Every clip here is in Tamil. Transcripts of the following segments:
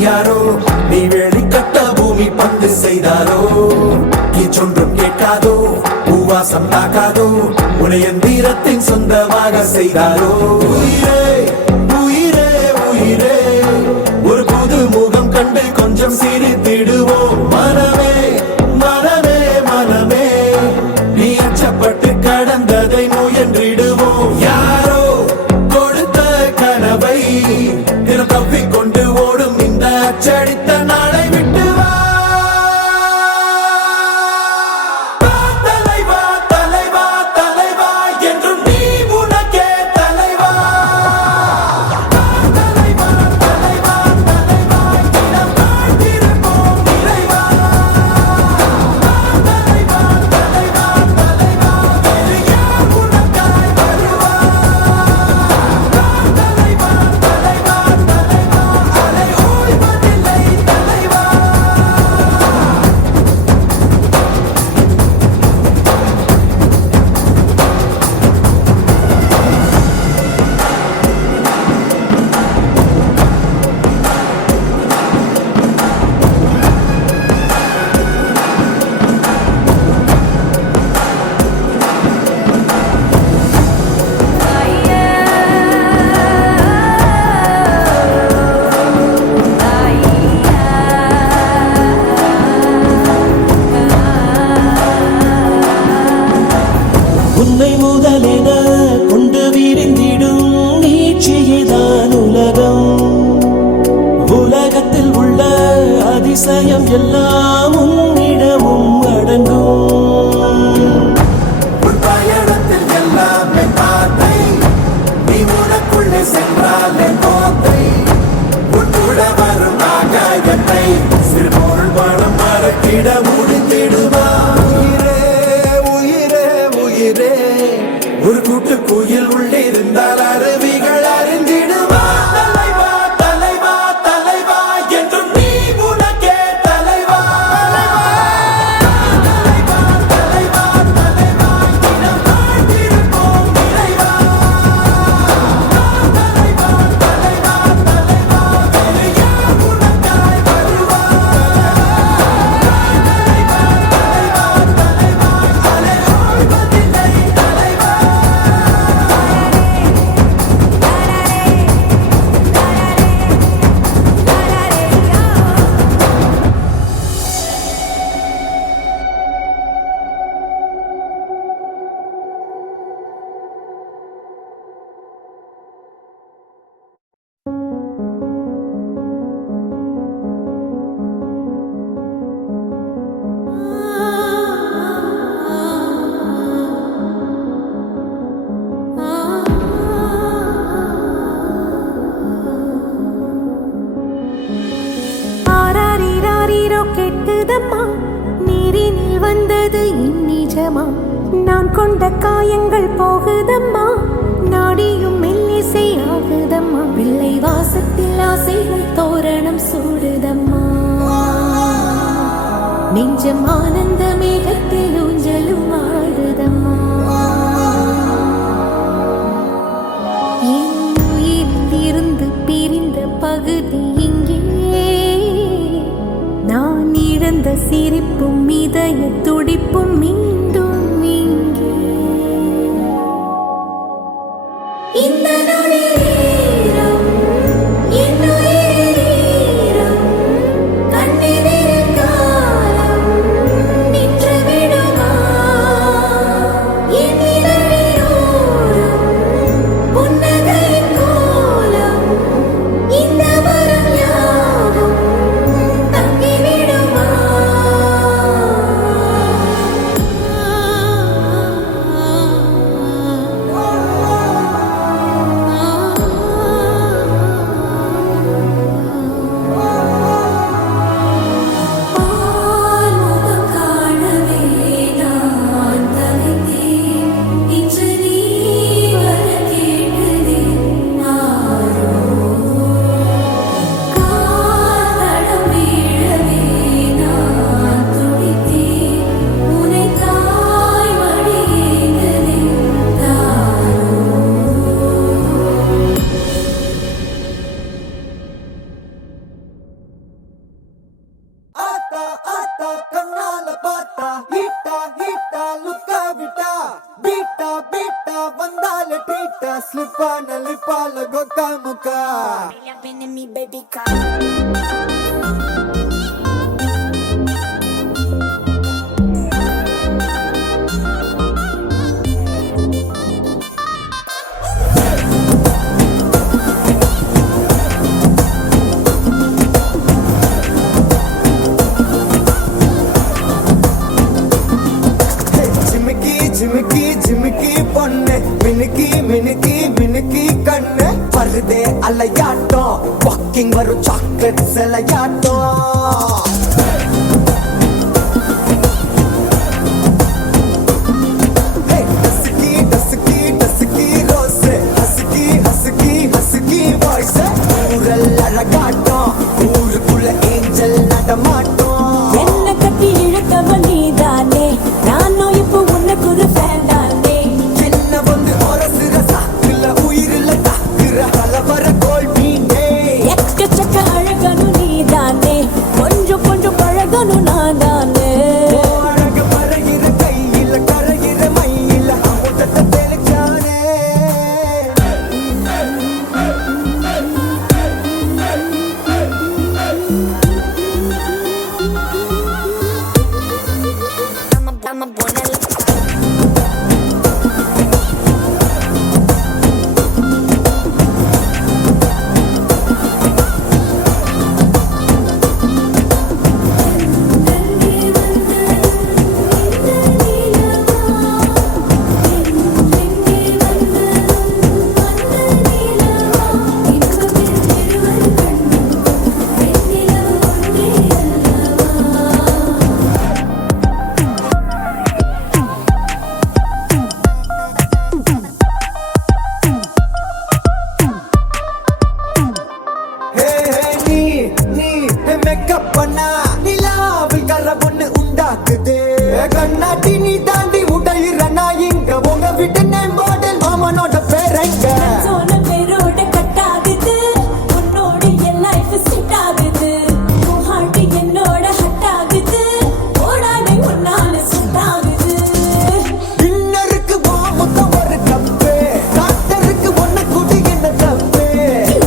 யாரோ நீ வெளிக்கட்ட பூமி பந்து செய்தாரோ சொன்றும் கேட்காதோ பூவாசம் தாக்காதோ உடைய தீரத்தின் சொந்தமாக செய்தாரோ உயிரே உயிரே உயிரே ஒரு புது முகம் கண்டு கொஞ்சம் சிரித்திடுவோம் மனமே மனமே மனமே நீ அச்சப்பட்டு கடந்ததை முயன்றிடுவோம் யாரோ கொடுத்த கனவை தினம் தப்பிக்கொண்டு ஓடும் இந்த அச்சடித்த நாளை விட்டு அதிசயம் எல்லாம் உன்னிடமும் அடங்கும் பயணத்தில் எல்லாமே பாதை நீ உனக்குள்ளே சென்றாலே கோத்தை உன்னுட வரும் ஆகாயத்தை சிறுபொருள் பணம் மறக்கிட முடிந்திடுமா உயிரே உயிரே உயிரே ஒரு கூட்டு குயில் உள்ளிருந்தால் அருவிகள் அறிந்திடுமா நீரினில் வந்தது இந்நிஜமா நான் கொண்ட காயங்கள் போகுதம்மா நாடியும் மெல்லிசை ஆகுதம்மா பிள்ளை வாசத்தில் ஆசைகள் தோரணம் சூடுதம்மா நெஞ்சம் ஆனந்த மேகத்தில் ஊஞ்சலும் ஆடுதம்மா என் உயிரில் இருந்து பிரிந்த பகுதி இங்கே நான் இழந்த சிரிப்பும் இதய துடிப்பும் மீண்டும் இங்கே இந்த நொடிநேரம் என் உயிரில் கண்ணெதிரில் காலம் நின்று விடுமா என் இதழிலோரம் புன்னகையின் கோலம் இந்த மரம் யாவும் பார்த்தா கண்ணால பார்த்தா ஹீட்டா ஹீட்டா லுக்கா விட்டா பீட்டா பீட்டா வந்தால ட்ரீட்டா ஸ்லிப்பான லிப்பால கொக்கா முக்கா me baby car ஜிமிக்கி ஜிமிக்கி ஜிமிக்கி பொண்ணு மினுக்கி மினுக்கி மினுக்கி கண்ணு வருதே அலையாட்டம் வாக்கிங் வரும் சாக்லேட் சிலையாட்டம் ஊருக்குள்ள ஏஞ்சல் நடமாட்டோம் என்ன கட்டி இழுத்தவ நீதானே நானும் இப்போ உனக்கு ஒரு ஃபேன் தானே என்ன வந்து ஒரசுற சாக்குல உயிரில தாக்குற கலவர கோல் மீனே எக்கச்சக்க அழகனும் நீதானே கொஞ்சம் கொஞ்சம் பழகனும் நான் தானே அழகு பறகிற கையில கரைகிற மயில அமுதத்தை தெளிச்சானே I'm a buena மேக்கப் பண்ணா நிலாவில் கர ஒண்ணு உண்டாக்குது கண்ணாடி நீ தாண்டி உடையிற நான் இங்க உங்க வீட்டு நேம் மாடல் மாமனோட பேரங்க சோன பேரோட கட் ஆகுது உன்னோட என் லைஃப் செட் ஆகுது உன் ஹார்ட் என்னோட ஹட் ஆகுது ஓடாடை உன்னால செட் ஆகுது டின்னருக்கு மொத்தம் ஒரு கப்பு டாக்டருக்கு ஒண்ணு குடி என்ன தப்பு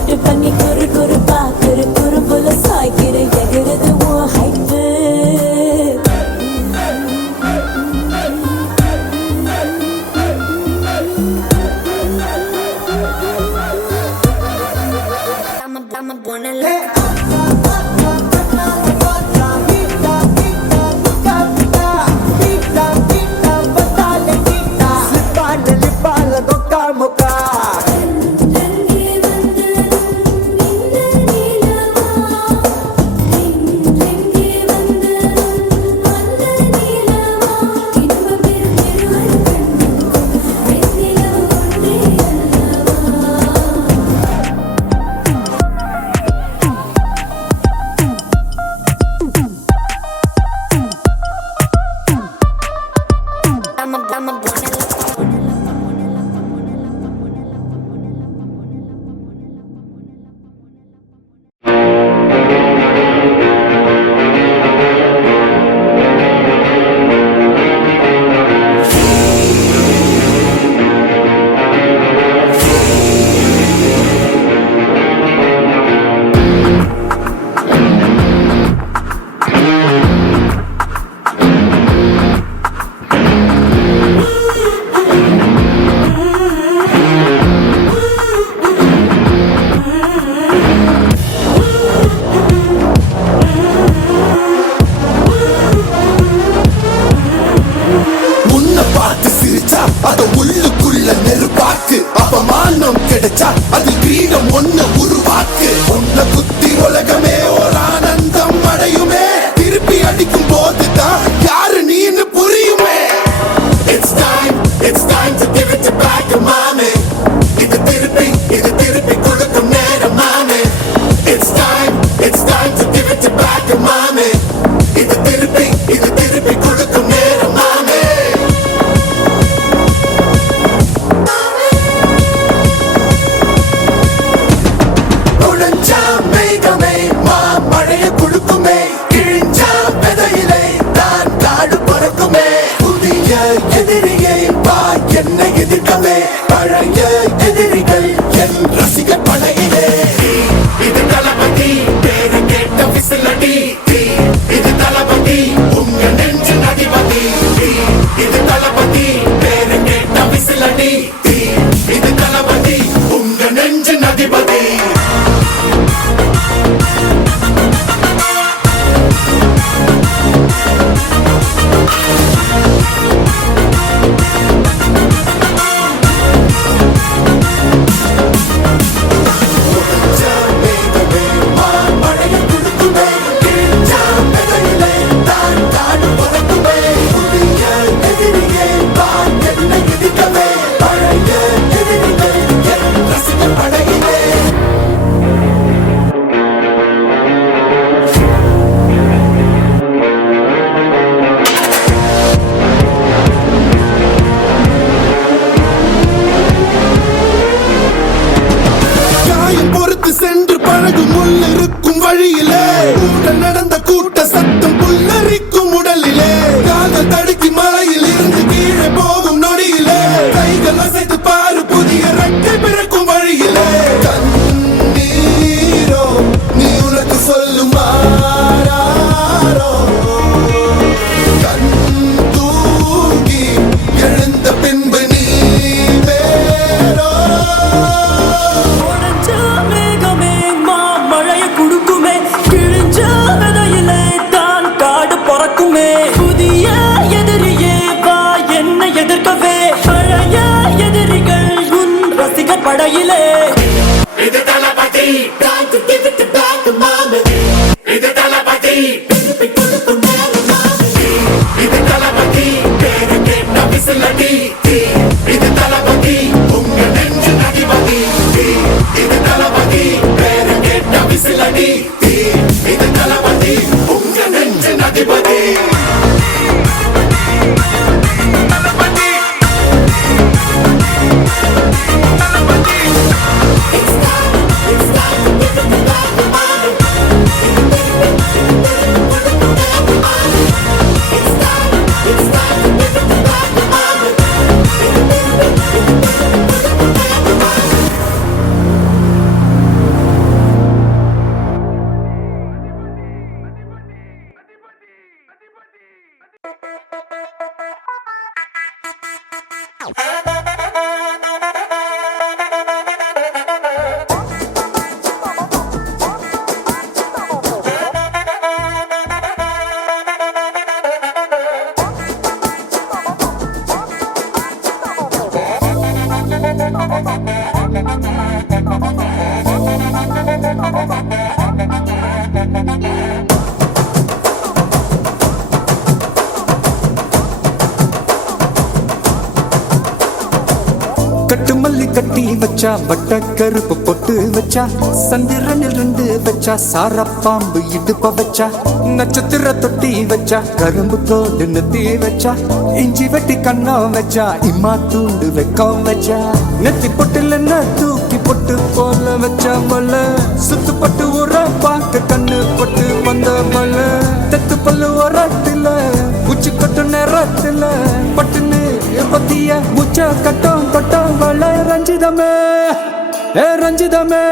கியூட் பண்ணி குறு குறு பாக்குற குறும்புல சாய்க்கிற எகிறது உன் ஹைப்பு எதிர்க்கவே பழைய எதிரிகள் என் ரசிகர் படையிலே. இது தளபதி பேரு கேட்ட விசிலடி, இது தளபதி உங்க நெஞ்சு அதிபதி. இது தளபதி பேரு கேட்ட விசிலடி, இது தளபதி உங்க நெஞ்சு அதிபதி. சென்று பழகு முள் இருக்கும் வழியிலே, கூட்டம் நடந்த கூட்ட சத்தம் புல்லரிக்கும் உடலிலே, காதல் தடுக்கி மலையில் இருந்து கீழே போகும் நொடியிலே, கைகள் அசைத்து பாரு புதிய ரெக்கை பிறக்கும் வழியிலே. கண்ணீரோ நீ உனக்கு சொல்லும் மாறாரோ, கண் தூங்கி எழுந்த பின்பு நீ வேறோ. புதிய எதிரியே வா என்னை எதிர்க்கவே, பழைய எதிரிகள் உன் ரசிகர் படையிலே. இது தளபதி time to give it back to mama. இது தளபதி திருப்பி கொடுக்கும் நேரம் mama. இது தளபதி பேரு கேட்ட விசிலடி, இது தளபதி உங்க நெஞ்சு அதிபதி. இது தளபதி பேரு கேட்ட விசிலடி, இது தளபதி உங்க நெஞ்சு அதிபதி. கட்டு மல்லி கட்டி வச்சா, வட்ட கருப்பு பொட்டு வச்சா, சந்திரனில் இருந்து வச்சா, சாரப்பாம்பு இடுப்ப வச்சா, நட்சத்திர தொட்டி வச்சா, கரும்பு கோடு நெத்தி வச்சா, இஞ்சி வெட்டி கண்ணம் வச்சா, இம்மா தூண்டு வெக்கம் வச்சா, நெத்தி பொட்டுல தூக்கி பொட்டு போல வச்சா மல்ல, சுத்து பட்டு உர பாக்க கண்ணு பொட்டு வந்த மல்ல, தெத்து பல்லு ஒரத்துல உச்சி கொட்டு நேரத்துல பட்டுன்னு பத்திய முச்ச கட்டம் கட்டம் வள ரஞ்சிதமே, ஏ ரஞ்சிதமே,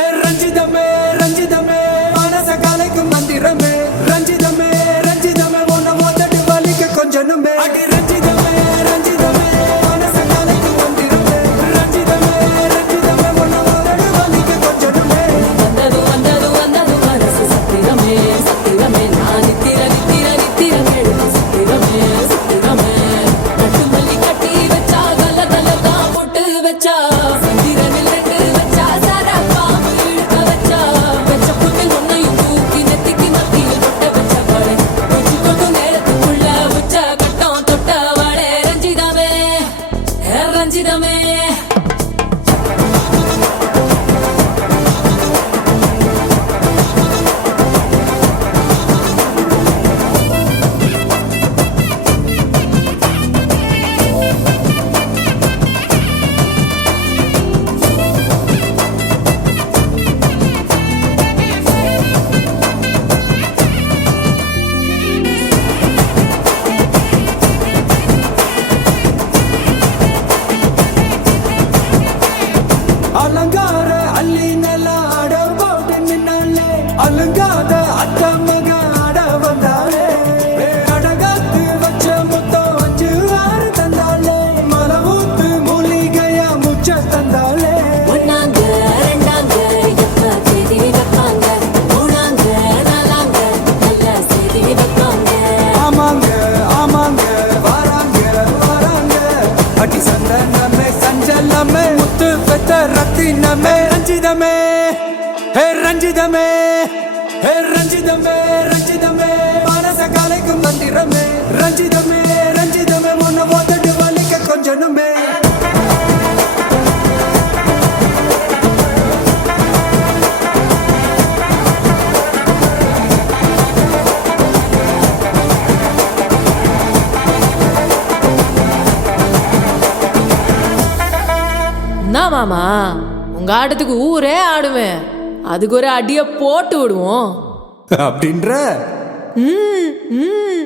ஏ ரஞ்சிதமே, ரஞ்சிதமே மனச கலைக்கும் மந்திரமே, ரஞ்சிதமே, ரஞ்சிதமே உன்னை மோதடி வலிக்க கொஞ்சனுமே, அடி ரஞ்சிதமே, ரஞ்சிதமே மனச கலைக்கும் மந்திரமே, ரஞ்சிதமே, ரஞ்சிதமே உன்னை மோதடி வலிக்க கொஞ்சனுமே. வந்தது வந்தது வந்தது மனசு சத்திரமே, சத்திரமே நான் நித்திர நித்திர நித்திர கேடு சத்திரமே, சத்திரமே கட்டு மல்லி கட்டி வச்சா, கல கல தான் பொட்டு வச்சா, சந்திரனில் ரெண்டு வச்சா, சாரப்பாம்பு இழுக்க வச்சா, ரஞ்சிதமே ரஞ்சிதமே மனச கலைக்கும் மந்திரமே ரஞ்சிதமே ரஞ்சிதமே உன்னை ஓதட்டு வலிக்க கொஞ்சனுமே என்ன மாமா உங்க ஆட்டத்துக்கு ஊரே ஆடுவேன், அதுக்கு ஒரு அடிய போட்டு விடுவோம் அப்படின்ற ம், ம்.